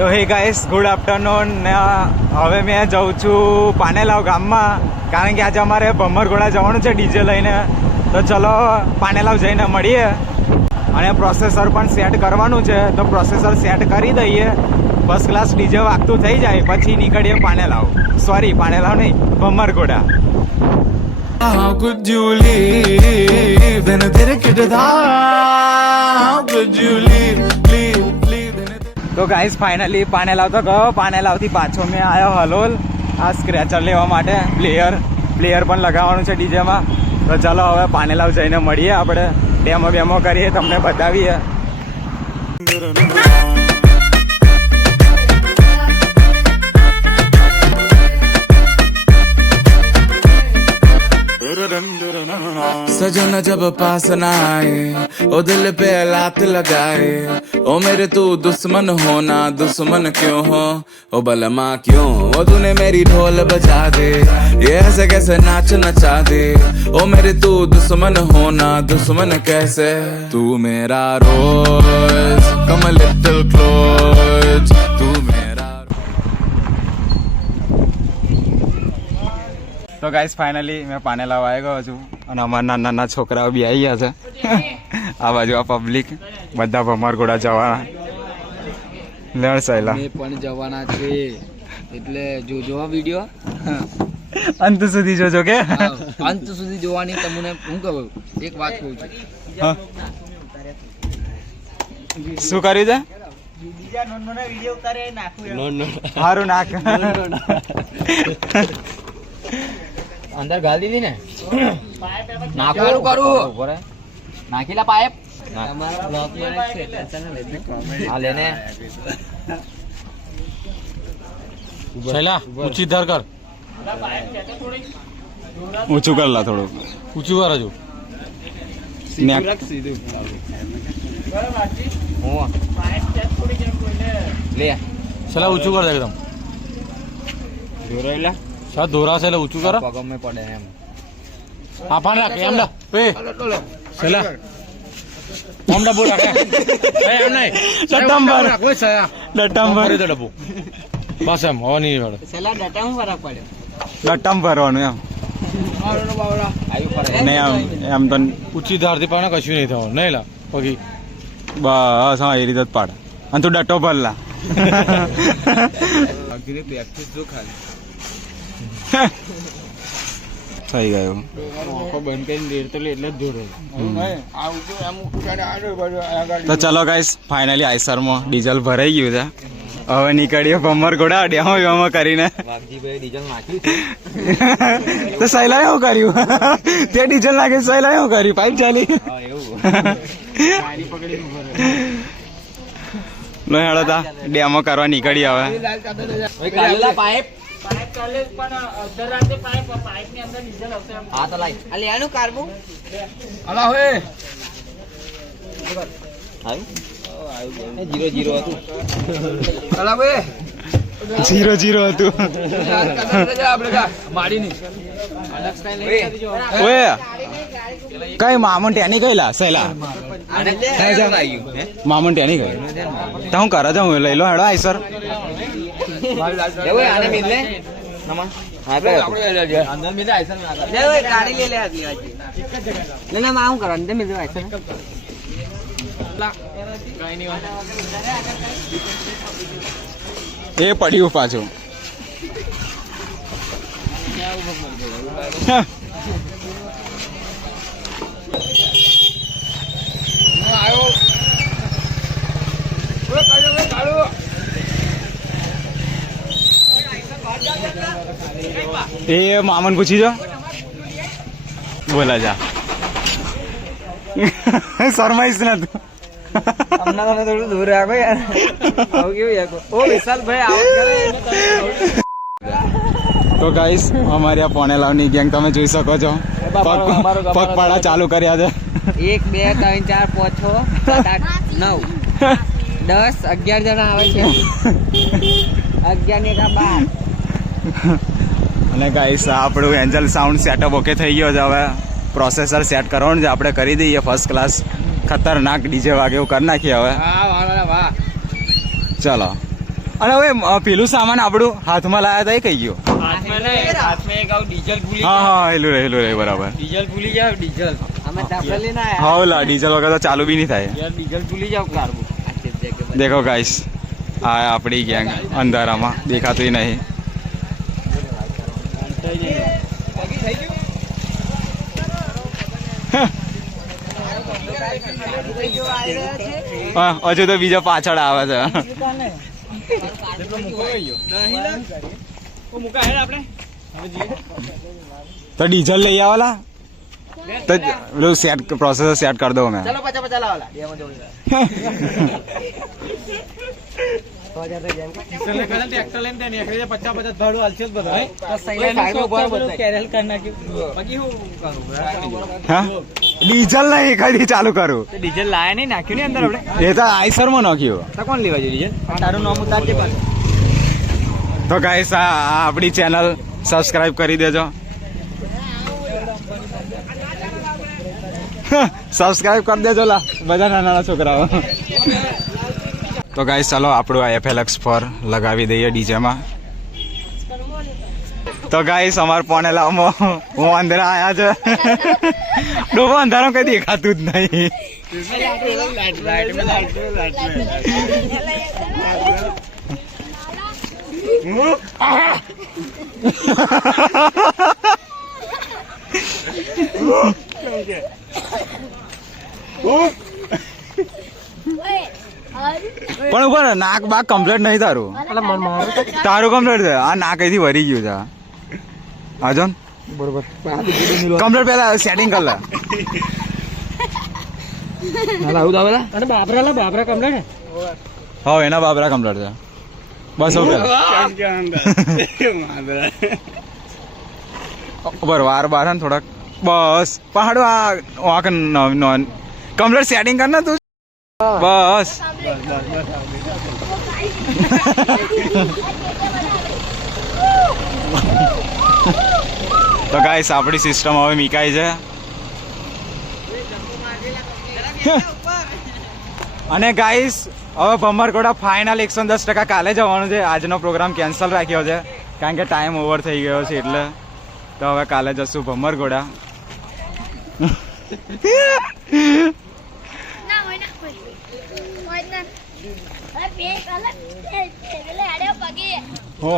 તો હે guys good afternoon. હવે મેં જાઉં છું પાનેલાવ ગામમાં, કારણ કે આજે અમારે ભમરગોળા જવાનું છે ડીજે લઈને. તો ચલો પાનેલાવ જઈને મળીએ. અને પ્રોસેસર પણ સેટ કરવાનું છે, તો પ્રોસેસર સેટ કરી દઈએ. ફર્સ્ટ ક્લાસ ડીજે વાગતું થઈ જાય પછી નીકળીએ પાનેલાવ. સોરી, પાનેલાવ નહીં, ભમરગોળા. How could you leave? Then तेरे किधर? How could you leave? તો ગાઈસ ફાઇનલી પાનેલાવ તો ગયો. પાનેલાવથી પાછો મેં આવ્યો હલોલ આ સ્ક્રેચર લેવા માટે. પ્લેયર પણ લગાવવાનું છે ડીજેમાં. તો ચાલો હવે પાનેલાવ જઈને મળીએ, આપણે ડેમો કરીએ, તમને બતાવીએ. सजना जब पास न आए ओ दिल पे लात लगाए ओ मेरे तू दुश्मन होना दुश्मन क्यों हो ओ बलमा क्यों ओ तूने मेरी ढोल बजा दे ये ऐसे कैसे नाच नचा दे ओ मेरे तू दुश्मन होना दुश्मन कैसे तू मेरा रोज कम लिटिल क्लोज तू मेरा. તો ગાઈસ ફાઇનલી મેં પાનેલાવ આવી ગયો છું અને અમારા નાના છોકરાઓ બી આવી ગયા છે. આ બાજુ આ પબ્લિક બધા ભમરગોળા જવાના. લેણ સહેલા પણ જવાના છે એટલે જોજો આ વિડિયો અંત સુધી જોજો. કે અંત સુધી જોવાની. તમને હું કહું એક વાત કહું છું. શું કર્યું છે? સારું નાખ. અંદર ગાલ દીધી ને નાખવાનું કરું નાખીલા પાઇપ અમારા બ્લોક માં છે ટેન્શન ન લેને આ લેને શૈલા ઊંચી ધાર કર, ઊંચું કર લા થોડું ઊંચું કર હજુ. લે શૈલા ઊંચું કર દે એકદમ. જોરાઈલા શા દોરા છે એટલે ઊંચું કર. પગમે પડે એમ પાપાન રાખ એમ લા પે શૈલા ઓમ ડબ્બો રાખ એ એમ નહીં ડટ્ટંબર કોઈ સયા ડટ્ટંબર ભરી દે ડબ્બો બસ એમ હવા નહીં વળે. સેલા ડટામાં ફરક પડ્યો ડટ્ટમ ભરવાનું એમ નહીં. એમ તો ઊંચી ધારથી પાને કશું નહીં થવાનું નહીં લા પગી બસ હા એ રીતે જ પાડ. અને તું ડટ્ટો ભર લા. થઈ ગયું. બંધ કરીને દેર તો એટલે જ દૂર તો ચલો ગાઈસ ફાઇનલી આઈસરમાં ડીઝલ ભરાઈ ગયું છે. હવે નીકળીએ ભમરગોળા ડેમો કરીને. વાઘજીભાઈ ડીઝલ નાખ્યું તો સહેલાએ શું કર્યું? તે ડીઝલ નાખે સહેલાએ શું કર્યું? પાઇપ ચાલી. લો હેડો તા ડેમો કરવા નીકળી હવે. પાઇપ હા તો લાઈ આ લેવાનું કાર્બુ અલા હોય આવ્યું 0-0 હતું અલા હોય 0-0 હતું. ઓય કઈ મામન ટેની ગયેલા સહેલા મામન ટેની ગઈ તો હું કરે છે? હું લઈ લો હેડો આઈસર. આને મિલે નમા હા બે આપણે અંદર મિલે આઈસર મે આગળ લે ઓય ગાડી લે આટલી વાત લે ના માં હું કર અંદર મિલે આઈસર કઈ ની વાત એ પડ્યું પાછું. એ મામન પૂછી જો બોલા જા. શરમાઈશ ના તું. હમણાં તમે થોડું દૂર રાખો યાર. આવું કેવું યાર ઓ વિશાલ ભાઈ આવું કરે. તો ગાઈસ અમારી આ પાનેલાવની ગેંગ તમે જોઈ શકો છો. પગપાળા ચાલુ કર્યા છે. 1 2 3 4 5 6 7 8 9 10 11 જણા આવે છે. 11 ને 12. અને ગાઈસ આપણું એન્જલ સાઉન્ડ સેટઅપ ઓકે થઈ ગયો છે. હવે પ્રોસેસર સેટ કરવાનું છે, આપણે કરી દઈએ ફર્સ્ટ ક્લાસ ખતરનાક ડીજે વાગે એવું કરી નાખીએ હવે. વાહ વાહ વાહ ચલો અને હવે પેલું સામાન આપણું હાથમાં લાયા હતા એ કઈ ગયો? હાથમાં નહીં, હાથમાં એક આવું ડીઝલ ભૂલી હા હા હેલું રે બરાબર. ડીઝલ ભૂલી જાવ ડીઝલ અમે ટાપલા લઈને હા ઓલા ડીઝલ વગર તો ચાલુ બી નહીં થાય. યાર ડીઝલ ભૂલી જાવ કાર્બો દેખો ગાઈસ આ આપણી ગેંગ અંધારામાં દેખાતું નહીં. હા હજુ તો બીજા પાછળ આવે છે. તો ડીઝલ લઈ આવેલા તો પેલું સેટ પ્રોસેસર સેટ કરી દો મેં. ચલો પચા લાવલા ટ્રેક્ટર લઈને ત્યાં નીકળી જાય 50 ભાડું હાલશે જ બધા હા ડીઝલ નહીં ખાલી ચાલુ કરું. ડીઝલ લાયા નહીં નાખ્યું ને અંદર આપણે એ તો આઈસરમાં નાખ્યું. તો કોણ લેવા જોઈએ ડીઝલ તારું નામ ઉતારજે પાછું તો ગાઈસ આ આપણી ચેનલ સબસ્ક્રાઇબ કરી દેજો. સબસ્ક્રાઇબ કરી દેજો લા બધા નાના છોકરાઓ. તો ગાઈસ ચાલો આપણું આ FLX પર લગાવી દઈએ ડીજેમાં. તો ગાઈસ અમાર પોનેલામાં હું અંદર આયા છે. ડોબો અંધારામાં કઈ દેખાતું જ નહીં. પણ ઉપર નાક બાક કમ્પ્લીટ નહીં તારું. તારું કમ્પ્લીટ છે આ નાક અહીંથી વરી ગયું છે. હા જો બરોબર કમ્પ્લીટ પેલા સેટિંગ કર લે. હા એના બાબરા કમ્પ્લીટ છે બસ હવે બરાબર વાર બાર ને થોડાક બસ પહાડો આ કમ્પ્લીટ સેટિંગ કર ને તું બસ. તો ગાઈસ આપણી સિસ્ટમ હવે મીકાઈ છે. અને ગાઈસ હવે ભમરકોડા ફાઇનલ 110% કાલે જવાનું છે. આજનો પ્રોગ્રામ કેન્સલ રાખ્યો છે કારણ કે ટાઈમ ઓવર થઈ ગયો છે એટલે. તો હવે કાલે જશું ભમરકોડા. હો